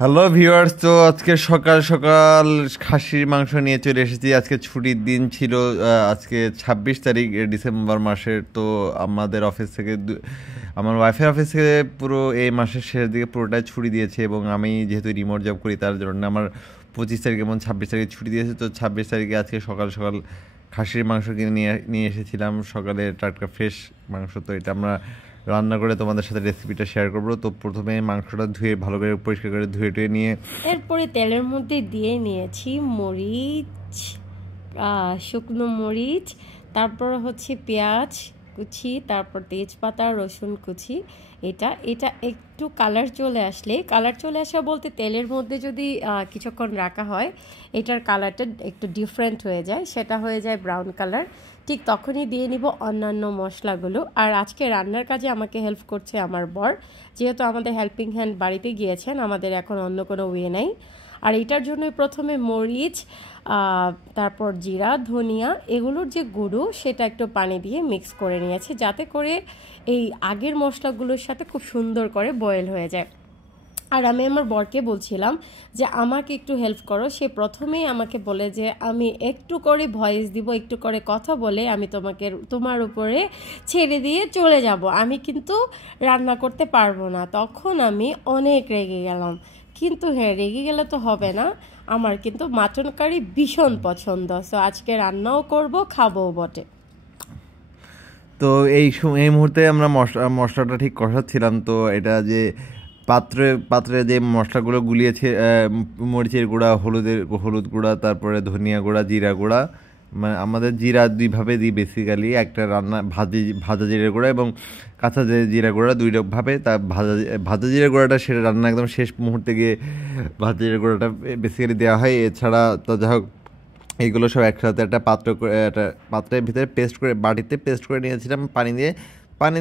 Hello viewers, তো আজকে সকাল সকাল খাসির মাংস নিয়ে চলে এসেছি। আজকে ছুটির দিন ছিল। আজকে 26 তারিখ ডিসেম্বর মাসের। তো আমাদের অফিস থেকে আমার ওয়াইফের অফিস থেকে পুরো এই মাসের শেষের দিকে পুরোটাই ছুটি দিয়েছে, এবং আমি যেহেতু রিমোট জব করি তার জন্য আমার 25 তারিখ এবং 26 তারিখে ছুটি দিয়েছে। তো 26 তারিখে আজকে সকাল সকাল খাসির মাংস কিনে নিয়ে নিয়ে এসেছিলাম, সকালে টাটকা ফ্রেশ মাংস। তো এটা আমরা রান্না করে তোমাদের সাথে রেসিপিটা শেয়ার করবো। তো প্রথমে মাংসটা ধুয়ে ভালো করে পরিষ্কার করে ধুয়ে টুয়ে নিয়ে এরপরে তেলের মধ্যে দিয়ে নিয়েছি মরিচ, শুকনো মরিচ, তারপর হচ্ছে পেঁয়াজ কুচি, তারপর তেজপাতা, রসুন কুচি। এটা এটা একটু কালার চলে আসা বলতে তেলের মধ্যে যদি কিছুক্ষণ রাখা হয় এটার কালারটা একটু ডিফারেন্ট হয়ে যায়, সেটা হয়ে যায় ব্রাউন কালার। ঠিক তখনই দিয়ে নিব অন্যান্য মশলাগুলো। আর আজকে রান্নার কাজে আমাকে হেল্প করছে আমার বর, যেহেতু আমাদের হেল্পিং হ্যান্ড বাড়িতে গিয়েছেন, আমাদের এখন অন্য কোনো ওয়ে নেই। আর এটার জন্য প্রথমে মরিচ, তারপর জিরা, ধনিয়া এগুলোর যে গুঁড়ো সেটা একটু পানি দিয়ে মিক্স করে নিয়েছে, যাতে করে এই আগের মশলাগুলোর সাথে খুব সুন্দর করে বয়েল হয়ে যায়। আর আমি আমার বরকে বলছিলাম যে আমাকে একটু হেল্প করো। সে প্রথমেই আমাকে বলে যে আমি একটু করে ভয়েস দিব, একটু করে কথা বলে আমি তোমার উপরে ছেড়ে দিয়ে চলে যাব, আমি কিন্তু রান্না করতে পারবো না। তখন আমি অনেক রেগে গেলাম, কিন্তু হ্যাঁ, রেগে গেলে তো হবে না, আমার কিন্তু মাটন কারি ভীষণ পছন্দ। সো আজকে রান্নাও করব, খাবও বটে। তো এই মুহূর্তে আমরা মশলাটা ঠিক কষাচ্ছিলাম। তো এটা যে পাত্রে যে মশলাগুলো গুলিয়েছে, মরিচের গুঁড়া, হলুদ গুঁড়া, তারপরে ধনিয়া গুঁড়া, জিরা গুঁড়া, মানে আমাদের জিরা দুইভাবে দিই বেসিক্যালি, একটা রান্না ভাজা জিরা গুঁড়া এবং কাঁচা জিরা গুঁড়া, দুইভাবে। তা ভাজা জিরা গুঁড়াটা সেটা রান্না একদম শেষ মুহূর্তে গিয়ে ভাজা জিরা গুঁড়াটা বেসিক্যালি দেওয়া হয়। এছাড়া তো যাই হোক, এইগুলো সব একসাথে একটা একটা পাত্রের ভিতরে বাটিতে পেস্ট করে নিয়েছিলাম পানি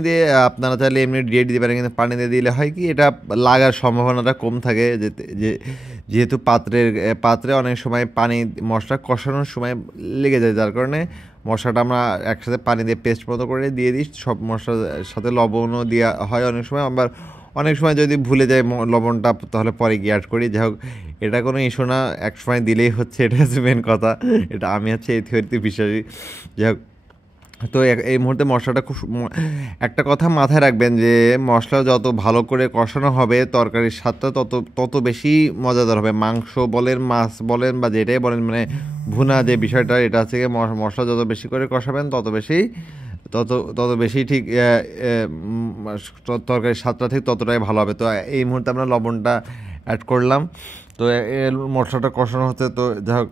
দিয়ে। আপনারা চাইলে এমনি দিয়ে দিতে পারেন, কিন্তু পানি দিয়ে দিলে হয় কি, এটা লাগার সম্ভাবনাটা কম থাকে। যেহেতু পাত্রে অনেক সময় মশলা কষানোর সময় লেগে যায়, যার কারণে মশলাটা আমরা একসাথে পানি দিয়ে পেস্ট মতো করে দিয়ে দিই। সব মশলার সাথে লবণও দেওয়া হয় অনেক সময়, আবার অনেক সময় যদি ভুলে যায় লবণটা, তাহলে পরে গিয়ে অ্যাড করি। যাই হোক, এটা কোনো ইস্যু না, এক সময় দিলেই হচ্ছে, এটা হচ্ছে মেন কথা। এটা আমি হচ্ছে এই থিওরিতে বিশ্বাসী। যাই হোক, তো এই মুহূর্তে মশলাটা একটা কথা মাথায় রাখবেন যে মশলা যত ভালো করে কষানো হবে তরকারির স্বাদটা তত বেশি মজাদার হবে। মাংস বলেন, মাছ বলেন, বা যেটাই বলেন, মানে ভুনা যে বিষয়টা, এটা হচ্ছে মশলা যত বেশি করে কষাবেন তত বেশি ঠিক তরকারির স্বাদটা ঠিক ততটাই ভালো হবে। তো এই মুহূর্তে আমরা লবণটা অ্যাড করলাম। তো মশলাটা কষানো হচ্ছে। তো যাই হোক,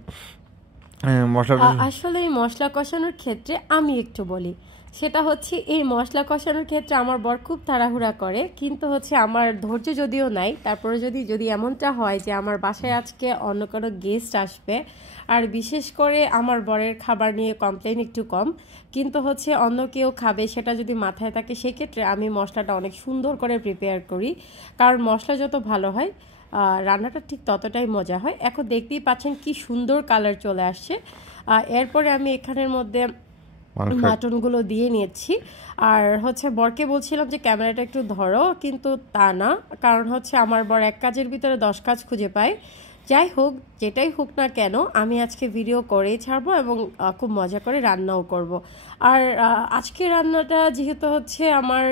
মশলাটা আসলে এই মশলা কষানোর ক্ষেত্রে আমি একটু বলি, সেটা হচ্ছে এই মশলা কষানোর ক্ষেত্রে আমার বর খুব তাড়াহুড়া করে, কিন্তু হচ্ছে আমার ধৈর্য যদিও নাই, তারপরে যদি যদি এমনটা হয় যে আমার বাসায় আজকে অন্য কোনো গেস্ট আসবে, আর বিশেষ করে আমার বরের খাবার নিয়ে কমপ্লেন একটু কম, কিন্তু হচ্ছে অন্য কেউ খাবে সেটা যদি মাথায় থাকে, সেক্ষেত্রে আমি মশলাটা অনেক সুন্দর করে প্রিপেয়ার করি। কারণ মশলা যত ভালো হয় রান্নাটা ঠিক ততটাই মজা হয়। এখন দেখতেই পাচ্ছেন কি সুন্দর কালার চলে আসছে। এরপরে আমি এখানের মধ্যে মাটনগুলো দিয়ে নিয়েছি। আর হচ্ছে বরকে বলছিলাম যে ক্যামেরাটা একটু ধরো, কিন্তু তা না, কারণ হচ্ছে আমার বর এক কাজের ভিতরে 10 কাজ খুঁজে পায়। যাই হোক, যেটাই হোক না কেন, আমি আজকে ভিডিও করেই ছাড়বো এবং খুব মজা করে রান্নাও করব। আর আজকে রান্নাটা যেহেতু হচ্ছে আমার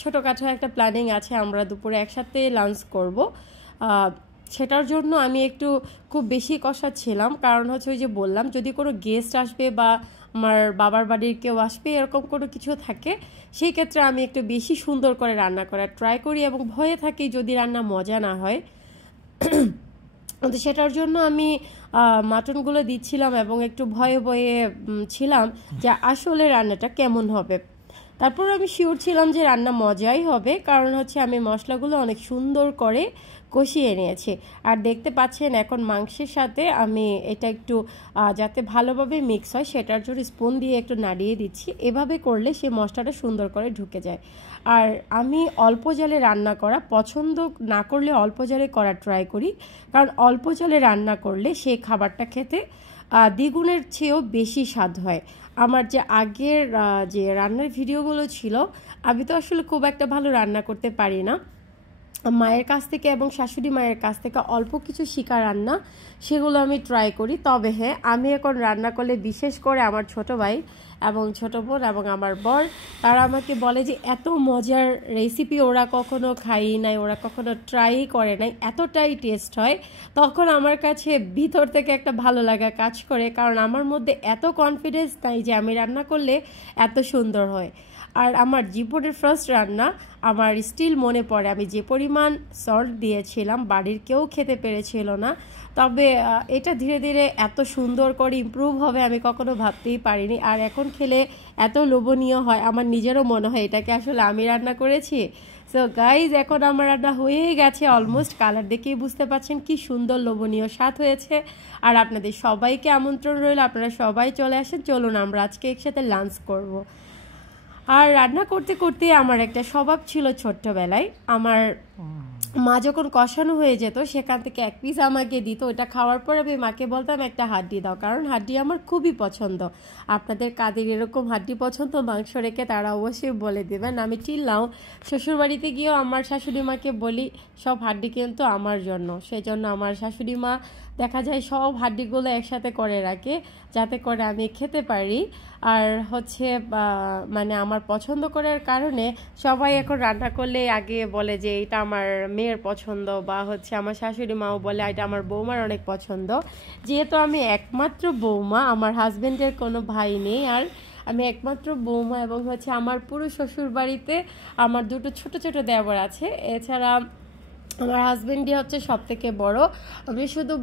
ছোটোখাটো একটা প্ল্যানিং আছে, আমরা দুপুরে একসাথে লাঞ্চ করব। সেটার জন্য আমি একটু খুব বেশি কষাচ্ছিলাম, কারণ হচ্ছে ওই যে বললাম, যদি কোনো গেস্ট আসবে বা আমার বাবার বাড়ির কেউ আসবে, এরকম কোনো কিছু থাকে, সেই ক্ষেত্রে আমি একটু বেশি সুন্দর করে রান্না করার ট্রাই করি এবং ভয়ে থাকি যদি রান্না মজা না হয়। তো সেটার জন্য আমি মাটনগুলো দিচ্ছিলাম এবং একটু ভয়ে ভয়ে ছিলাম যে আসলে রান্নাটা কেমন হবে। তারপর আমি শিওর ছিলাম যে রান্না মজাই হবে, কারণ হচ্ছে আমি মশলাগুলো অনেক সুন্দর করে কষিয়ে নিয়েছি। আর দেখতে পাচ্ছেন এখন মাংসের সাথে আমি এটা একটু যাতে ভালোভাবে মিক্স হয় সেটার জন্য স্পুন দিয়ে একটু নাড়িয়ে দিচ্ছি। এভাবে করলে সে মশলাটা সুন্দর করে ঢুকে যায়। আর আমি অল্প জালে রান্না করা পছন্দ না করলে অল্প জালে করা ট্রাই করি, কারণ অল্প জালে রান্না করলে সেই খাবারটা খেতে দ্বিগুণের চেয়েও বেশি স্বাদ হয়। আমার যে আগের যে রান্নার ভিডিওগুলো ছিল, আমি তো আসলে খুব একটা ভালো রান্না করতে পারি না, মায়ের কাছ থেকে এবং শাশুড়ি মায়ের কাছ থেকে অল্প কিছু শিখা রান্না, সেগুলো আমি ট্রাই করি। তবে হ্যাঁ, আমি এখন রান্না করলে বিশেষ করে আমার ছোট ভাই এবং ছোট বোন এবং আমার বর, তারা আমাকে বলে যে এত মজার রেসিপি ওরা কখনো খাই নাই, ওরা কখনো ট্রাই করে নাই, এতটাই টেস্ট হয়। তখন আমার কাছে ভিতর থেকে একটা ভালো লাগা কাজ করে, কারণ আমার মধ্যে এত কনফিডেন্স নাই যে আমি রান্না করলে এত সুন্দর হয়। আর আমার জীবনের ফার্স্ট রান্না আমার স্টিল মনে পড়ে, আমি যে পরিমাণ সল্ট দিয়েছিলাম বাড়ির কেউ খেতে পেরেছিল না। তবে এটা ধীরে ধীরে এত সুন্দর করে ইমপ্রুভ হবে আমি কখনো ভাবতেই পারিনি। আর এখন খেলে এত লোভনীয় হয়, আমার নিজেরও মনে হয় এটাকে আসলে আমি রান্না করেছি। সো গাইজ, এখন আমার রান্না হয়ে গেছে অলমোস্ট। কালার দেখেই বুঝতে পারছেন কি সুন্দর লোভনীয় স্বাদ হয়েছে। আর আপনাদের সবাইকে আমন্ত্রণ রইল, আপনারা সবাই চলে আসেন, চলুন আমরা আজকে একসাথে লাঞ্চ করব। আর রান্না করতে করতে আমার একটা স্বভাব ছিল ছোট্টবেলায়, আমার মা যখন কষানো হয়ে যেত সেখান থেকে এক পিস আমাকে দিত। ওটা খাওয়ার পর আমি মাকে বলতাম একটা হাড্ডি দাও, কারণ হাড্ডি আমার খুবই পছন্দ। আপনাদের কাদের এরকম হাড্ডি পছন্দ মাংস রেখে তারা অবশ্যই বলে দেবেন। আমি চিল্লাও শ্বশুরবাড়িতে গিয়েও আমার শাশুড়ি মাকে বলি সব হাড্ডি কিন্তু আমার জন্য। সেই জন্য আমার শাশুড়ি মা দেখা যায় সব হাড্ডিগুলো একসাথে করে রাখে যাতে করে আমি খেতে পারি। আর হচ্ছে মানে আমার পছন্দ করার কারণে সবাই এখন রান্না করলে আগে বলে যে এটা আমার মেয়ের পছন্দ, বা হচ্ছে আমার শাশুড়ি মাও বলে এটা আমার বৌমার অনেক পছন্দ। যেহেতু আমি একমাত্র বৌমা, আমার হাজবেন্ডের কোনো ভাই নেই, আর আমি একমাত্র বৌমা, এবং হচ্ছে আমার পুরো শ্বশুর বাড়িতে আমার দুটো ছোট ছোট দেওর আছে। এছাড়া আমার হাজবেন্ডই হচ্ছে সব থেকে বড়। আমি শুধু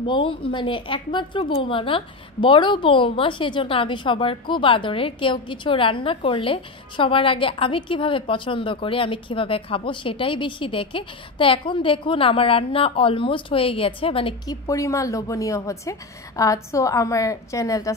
মানে একমাত্র বৌমা না, বড় বৌমা, সেজন্য আমি সবার খুব আদরের। কেউ কিছু রান্না করলে সবার আগে আমি কিভাবে পছন্দ করি, আমি কিভাবে খাবো সেটাই বেশি দেখে। তো এখন দেখুন আমার রান্না অলমোস্ট হয়ে গেছে, মানে কি পরিমাণ লোভনীয় হচ্ছে। সো আমার চ্যানেলটা